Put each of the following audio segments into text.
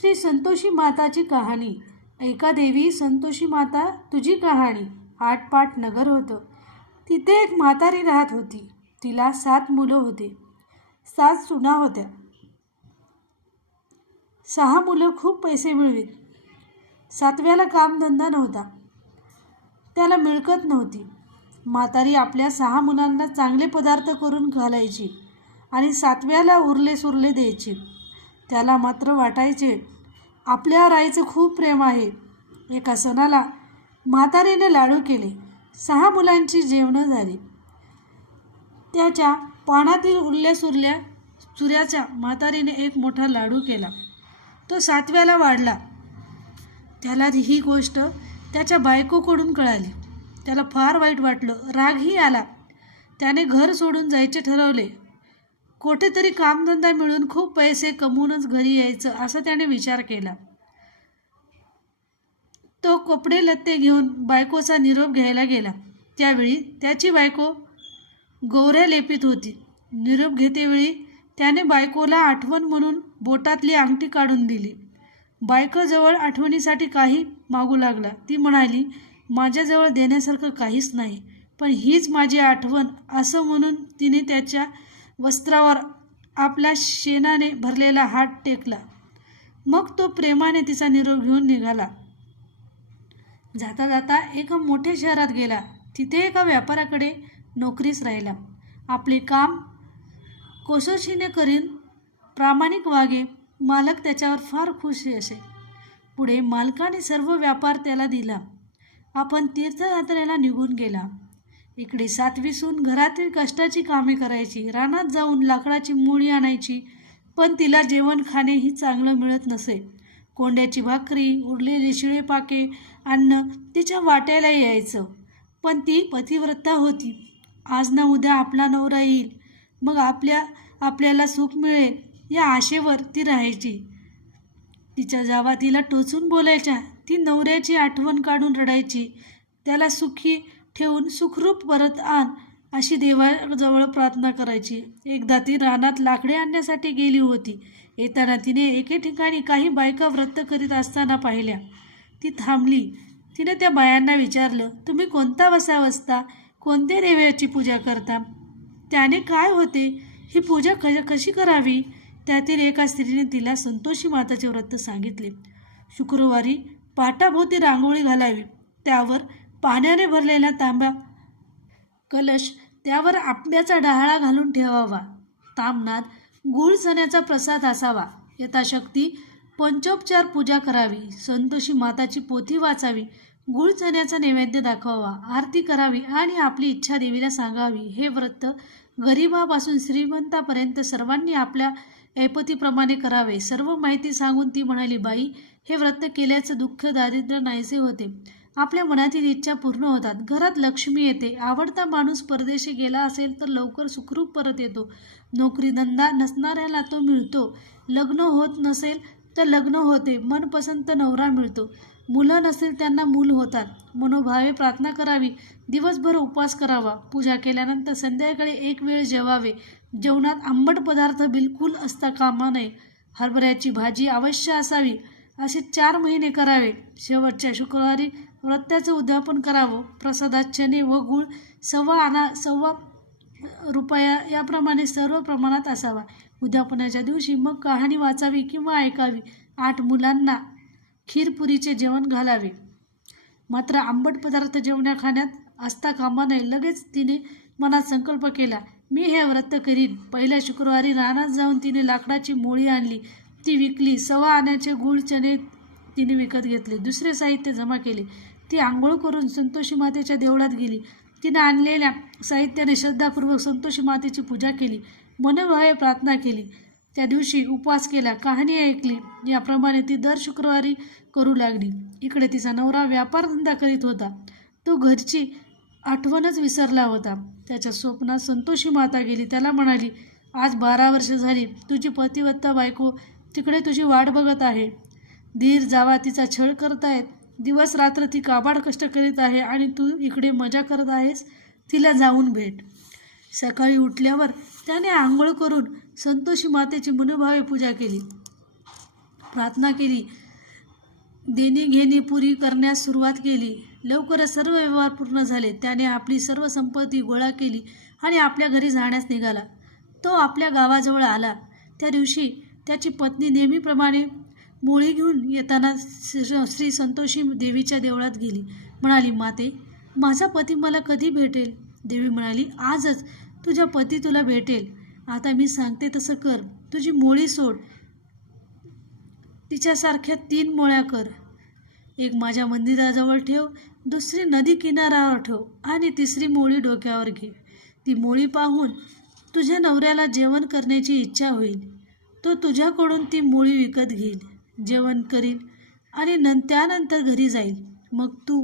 श्री संतोषी माताची कहाणी. ऐका देवी संतोषी माता तुझी कहाणी. आटपाट नगर होतं. तिथे एक म्हातारी राहत होती. तिला सात मुलं होते. सात सुना होत्या. सहा मुलं खूप पैसे मिळवीत. सातव्याला कामधंदा नव्हता. त्याला मिळकत नव्हती. म्हातारी आपल्या सहा मुलांना चांगले पदार्थ करून घालायची आणि सातव्याला उरले सुरले द्यायची. त्याला मात्र वाटायचे. आपल्या राईचं खूप प्रेम आहे. एका सणाला म्हातारीने लाडू केले. सहा मुलांची जेवणं झाली. त्याच्या पानातील उरल्या सुरल्या चुऱ्याचा म्हातारीने एक मोठा लाडू केला. तो सातव्याला वाढला. त्याला ही गोष्ट त्याच्या बायकोकडून कळाली. त्याला फार वाईट वाटलं. रागही आला. त्याने घर सोडून जायचे ठरवले. कुठेतरी कामधंदा मिळून खूप पैसे कमवूनच घरी यायचं असा त्याने विचार केला. तो कपडे लत्ते घेऊन बायकोचा निरोप घ्यायला गेला. त्यावेळी त्याची बायको गौऱ्या लेपित होती. निरोप घेतेवेळी त्याने बायकोला आठवण म्हणून बोटातली अंगठी काढून दिली. बायकोजवळ आठवणीसाठी काही मागू लागला. ती म्हणाली माझ्याजवळ देण्यासारखं काहीच नाही पण हीच माझी आठवण असं म्हणून तिने त्याच्या वस्त्रावर आपल्या शेणाने भरलेला हात टेकला. मग तो प्रेमाने तिचा निरोप घेऊन निघाला. जाता जाता एका मोठ्या शहरात गेला. तिथे एका व्यापाऱ्याकडे नोकरीस राहिला. आपले काम कोसोशीने करीन. प्रामाणिक वागे. मालक त्याच्यावर फार खुश असे. पुढे मालकाने सर्व व्यापार त्याला दिला. आपण तीर्थयात्रेला निघून गेला. इकडे सातवी सून घरातील कष्टाची कामे करायची रानात जाऊन लाकडाची मुळी आणायची पण तिला जेवण खाणेही चांगलं मिळत नसे. कोंड्याची भाकरी उरलेले शिळे पाके अन्न तिच्या वाट्याला यायचं. पण ती पतिव्रता होती. आज ना उद्या आपला नवरा येईल. मग आपल्या आपल्याला सुख मिळेल या आशेवर ती राहायची. तिच्या जावा तिला टोचून बोलायच्या. ती नवऱ्याची आठवण काढून रडायची. त्याला सुखी ठेवून सुखरूप परत आण अशी देवाजवळ प्रार्थना करायची. एकदा ती रानात लाकडे आणण्यासाठी गेली होती. येताना तिने एके ठिकाणी काही बायका व्रत करीत असताना पाहिल्या. ती थांबली. तिने त्या बायांना विचारलं तुम्ही कोणता वसा वसता? कोणत्या देवाची पूजा करता? त्याने काय होते? ही पूजा क कशी करावी? त्यातील एका स्त्रीने तिला संतोषी माताचे व्रत सांगितले. शुक्रवारी पाटाभोवती रांगोळी घालावी. त्यावर पाण्याने भरलेला तांब्या कलश त्यावर आंब्याचा डहाळा घालून ठेवावा. तामनात गुळ सण्याचा प्रसाद असावा. यथाशक्ती पंचोपचार पूजा करावी. संतोषी माताची पोथी वाचावी. गुळ चण्याचा नैवेद्य दाखवावा. आरती करावी आणि आपली इच्छा देवीला सांगावी. हे व्रत गरिबापासून श्रीमंतापर्यंत सर्वांनी आपल्या ऐपतीप्रमाणे करावे. सर्व माहिती सांगून ती म्हणाली बाई हे व्रत केल्याचं दुःख दारिद्र्य नाहीसे होते. आपल्या मनातील इच्छा पूर्ण होतात. घरात लक्ष्मी येते. आवडता माणूस परदेशी गेला असेल तर लवकर सुखरूप परत येतो. नोकरी धंदा नसणाऱ्याला तो मिळतो. लग्न होत नसेल तर लग्न होते. मनपसंत नवरा मिळतो. मुलं नसेल त्यांना मूल होतात. मनोभावे प्रार्थना करावी. दिवसभर उपवास करावा. पूजा केल्यानंतर संध्याकाळी एक वेळ जेवावे. जेवणात आंबट पदार्थ बिलकुल असता कामा नये. हरभऱ्याची भाजी अवश्य असावी. असे चार महिने करावे. शेवटच्या शुक्रवारी व्रत्याचं उद्यापन करावं. प्रसादात चणे व गूळ सव्वा आणा सव्वा रुपया याप्रमाणे सर्व प्रमाणात असावा. उद्यापनाच्या दिवशी मग कहाणी वाचावी किंवा ऐकावी. आठ मुलांना खीरपुरीचे जेवण घालावे. मात्र आंबट पदार्थ जेवण्या खाण्यात असता कामा नये. लगेच तिने मनात संकल्प केला मी हे व्रत करीन. पहिल्या शुक्रवारी रानात जाऊन तिने लाकडाची मोळी आणली. ती विकली. सव्वा आण्याचे गुळ चणे तिने विकत घेतले. दुसरे साहित्य जमा केले. ती आंघोळ करून संतोषी मातेच्या देवळात गेली. तिने आणलेल्या साहित्याने श्रद्धापूर्वक संतोषी मातेची पूजा केली. मनोभावे प्रार्थना केली. त्या दिवशी उपवास केला. कहाणी ऐकली. याप्रमाणे ती दर शुक्रवारी करू लागली. इकडे तिचा नवरा व्यापार धंदा करीत होता. तो घरची आठवणच विसरला होता. त्याच्या स्वप्नात संतोषी माता गेली. त्याला म्हणाली आज बारा वर्ष झाली. तुझी पतिवत्ता बायको तिकडे तुझी वाट बघत आहे. धीर जावा तिचा छळ करत आहेत. दिवस रात्र ती काबाड कष्ट करीत आहे आणि तू इकडे मजा करत आहेस तिला जाऊन भेट. सकाळी उठल्यावर त्याने आंघोळ करून संतोषी मातेची मनोभावे पूजा केली. प्रार्थना केली. देणी घेणी पुरी करण्यास सुरुवात केली. लवकरच सर्व व्यवहार पूर्ण झाले. त्याने आपली सर्व संपत्ती गोळा केली आणि आपल्या घरी जाण्यास निघाला. तो आपल्या गावाजवळ आला. त्या दिवशी त्याची पत्नी नेहमीप्रमाणे मोळी घेऊन येताना श्री श्री संतोषी देवीच्या देवळात गेली. म्हणाली माते माझा पती मला कधी भेटेल? देवी म्हणाली आजच. तुझ्या पती तुला भेटेल. आता मी सांगते तसं कर. तुझी मोळी सोड. तिच्यासारख्या तीन मोळ्या कर. एक माझ्या मंदिराजवळ ठेव. दुसरी नदी किनाऱ्यावर ठेव. आणि तिसरी मोळी डोक्यावर घे. ती मोळी पाहून तुझ्या नवऱ्याला जेवण करण्याची इच्छा होईल. तो तुझ्याकडून ती मोळी विकत घेईल जेवण करील आणि न त्यानंतर घरी जाईल. मग तू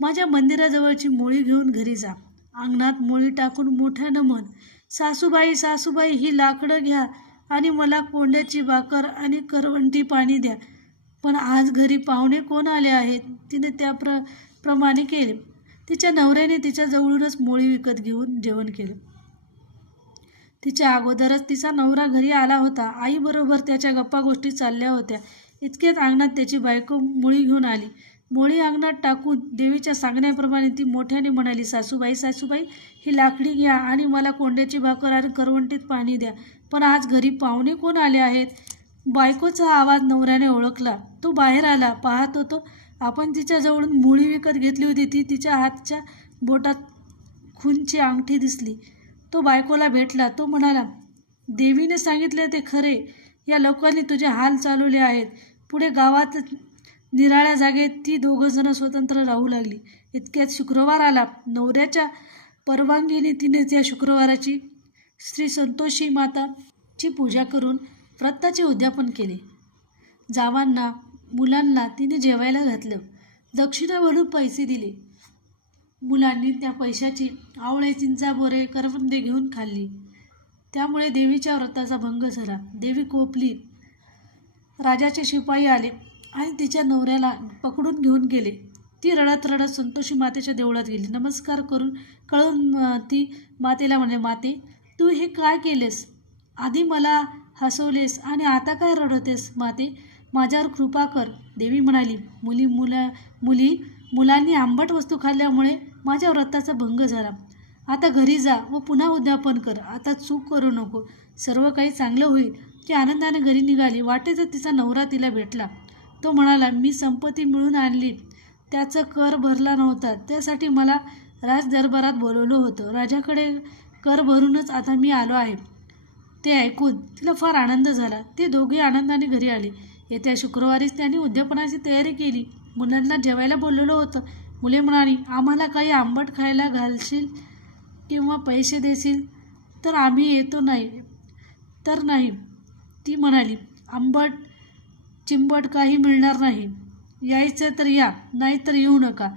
माझ्या मंदिराजवळची मोळी घेऊन घरी जा. अंगणात मुळी टाकून मोठ्यानं म्हण सासूबाई सासूबाई ही लाकडं घ्या आणि मला कोंड्याची बाकर आणि करवंटी पाणी द्या. पण आज घरी पाहुणे कोण आले आहेत? तिने त्या प्र प्रमाणे केले. तिच्या नवऱ्याने तिच्या जवळूनच मोळी विकत घेऊन जेवण केलं. तिच्या अगोदरच तिचा नवरा घरी आला होता. आईबरोबर त्याच्या गप्पा गोष्टी चालल्या होत्या. इतक्यात अंगणात त्याची बायको मुळी घेऊन आली. मोळी अंगणात टाकून देवीच्या सांगण्याप्रमाणे ती मोठ्याने म्हणाली सासूबाई सासूबाई ही लाकडी घ्या आणि मला कोंड्याची भाकर आणि करवंटीत पाणी द्या. पण आज घरी पाहुणे कोण आले आहेत? बायकोचा आवाज नवऱ्याने ओळखला. तो बाहेर आला. पाहत होतो आपण तिच्याजवळून मुळी विकत घेतली होती. ती तिच्या हातच्या बोटात खूनची अंगठी दिसली. तो बायकोला भेटला. तो म्हणाला देवीने सांगितले ते खरे. या लोकांनी तुझे हाल चालवले आहेत. पुढे गावात निराळ्या जागेत ती दोघंजणं स्वतंत्र राहू लागली. इतक्यात शुक्रवार आला. नवऱ्याच्या परवानगीने तिने त्या शुक्रवाराची श्री संतोषी माताची पूजा करून व्रताचे उद्यापन केले. जावांना मुलांना तिने जेवायला घातलं. दक्षिणा म्हणून पैसे दिले. मुलांनी त्या पैशाची आवळे चिंचा बोरे करवंदे घेऊन खाल्ली. त्यामुळे देवीच्या व्रताचा भंग झाला. देवी कोपली. राजाचे शिपाई आले आणि तिच्या नवऱ्याला पकडून घेऊन गेले. ती रडत रडत संतोषी मातेच्या देवळात गेली. नमस्कार करून कळून ती मातेला म्हणे माते तू हे काय केलेस? आधी मला हसवलेस आणि आता काय रडवतेस माते? माझ्यावर कृपा कर. देवी म्हणाली मुली मुला मुली मुलांनी आंबट वस्तू खाल्ल्यामुळे माझ्या व्रताचा भंग झाला. आता घरी जा व पुन्हा उद्यापन कर. आता चूक करू नको. सर्व काही चांगलं होईल. ती आनंदाने घरी निघाली. वाटेतच तिचा नवरा तिला भेटला. तो म्हणाला मी संपत्ती मिळून आणली. त्याचं कर भरला नव्हता. त्यासाठी मला राज दरबारात बोलवलं होतं. राजाकडे कर भरूनच आता मी आलो आहे. ते ऐकून तिला फार आनंद झाला. ते दोघे आनंदाने घरी आले. येत्या शुक्रवारीच त्यांनी उद्यापनाची तयारी केली. मुलांना जेवायला बोलवलं होतं. मुले म्हणाली आम्हाला काही आंबट खायला घालशील किंवा पैसे देशील? तर आम्ही येतो नाही तर नाही. ती म्हणाली आंबट चिंबट काही मिळणार नाही. यायचं तर या नाही तर येऊ नका.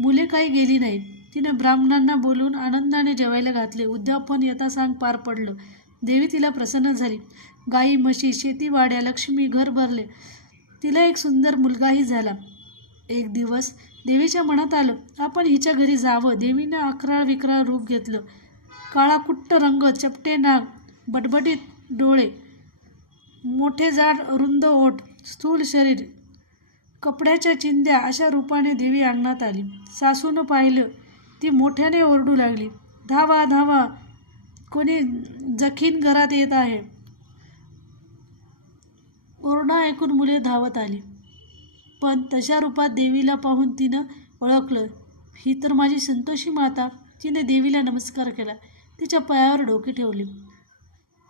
मुले काही गेली नाहीत. तिने ब्राह्मणांना बोलून आनंदाने जेवायला घातले. उद्यापन यथासांग पार पडलं. देवी तिला प्रसन्न झाली. गाई म्हशी शेतीवाड्या लक्ष्मी घर भरले. तिला एक सुंदर मुलगाही झाला. एक दिवस देवीच्या मनात आलं आपण हिच्या घरी जावं. देवीनं अकराळ विकराळ रूप घेतलं. काळा कुट्ट रंग चपटे नाक बटबटीत डोळे मोठे जाड रुंद ओठ स्थूल शरीर कपड्याच्या चिंध्या अशा रूपाने देवी अंगणात आली. सासूनं पाहिलं ती मोठ्याने ओरडू लागली धावा धावा कोणी जखीन घरात येत आहे. ओरडा ऐकून मुले धावत आली. पण तशा रूपात देवीला पाहून तिनं ओळखलं. ही तर माझी संतोषी माता. तिने देवीला नमस्कार केला. तिच्या पायावर डोके ठेवले.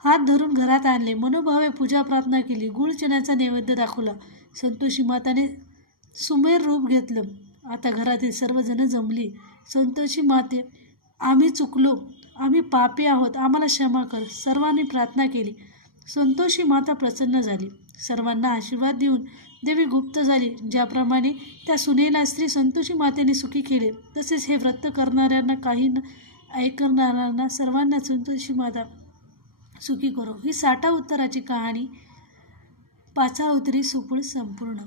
हात धरून घरात आणले. मनोभावे पूजा प्रार्थना केली. गुळ चण्याचा नैवेद्य दाखवला. संतोषी माताने सुमेर रूप घेतलं. आता घरातील सर्वजण जमली. संतोषी माते आम्ही चुकलो. आम्ही पापी आहोत. आम्हाला क्षमा कर. सर्वांनी प्रार्थना केली. संतोषी माता प्रसन्न झाली. सर्वांना आशीर्वाद देऊन देवी गुप्त झाली. ज्याप्रमाणे त्या सुनेला स्त्री संतोषी मातेने सुखी केले. तसेच हे व्रत करणाऱ्यांना काही न ऐकणाऱ्यांना सर्वांना संतोषी माता सुखी करो. ही साठा उत्तराची कहाणी पाचा उतरी सुपूळ संपूर्ण.